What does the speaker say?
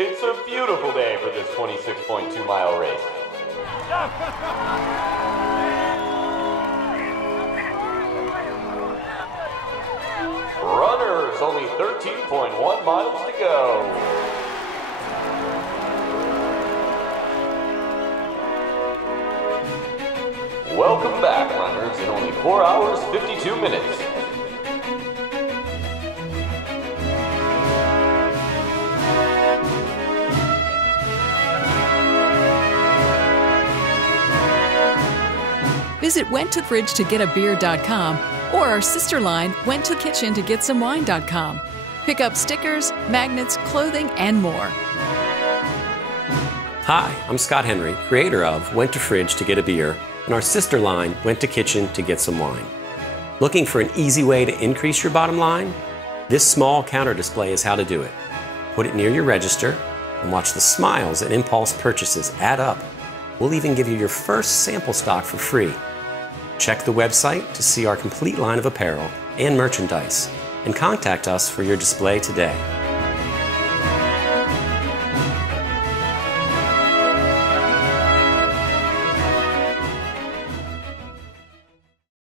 It's a beautiful day for this 26.2-mile race. Runners, only 13.1 miles to go. Welcome back, runners, in only 4 hours, 52 minutes. Visit wenttofridgetogetabeer.com or our sister line, wenttokitchentogetsomewine.com. Pick up stickers, magnets, clothing, and more. Hi, I'm Scott Henry, creator of Went to Fridge to Get a Beer, and our sister line, Went to Kitchen to Get Some Wine. Looking for an easy way to increase your bottom line? This small counter display is how to do it. Put it near your register and watch the smiles and impulse purchases add up. We'll even give you your first sample stock for free. Check the website to see our complete line of apparel and merchandise, and contact us for your display today.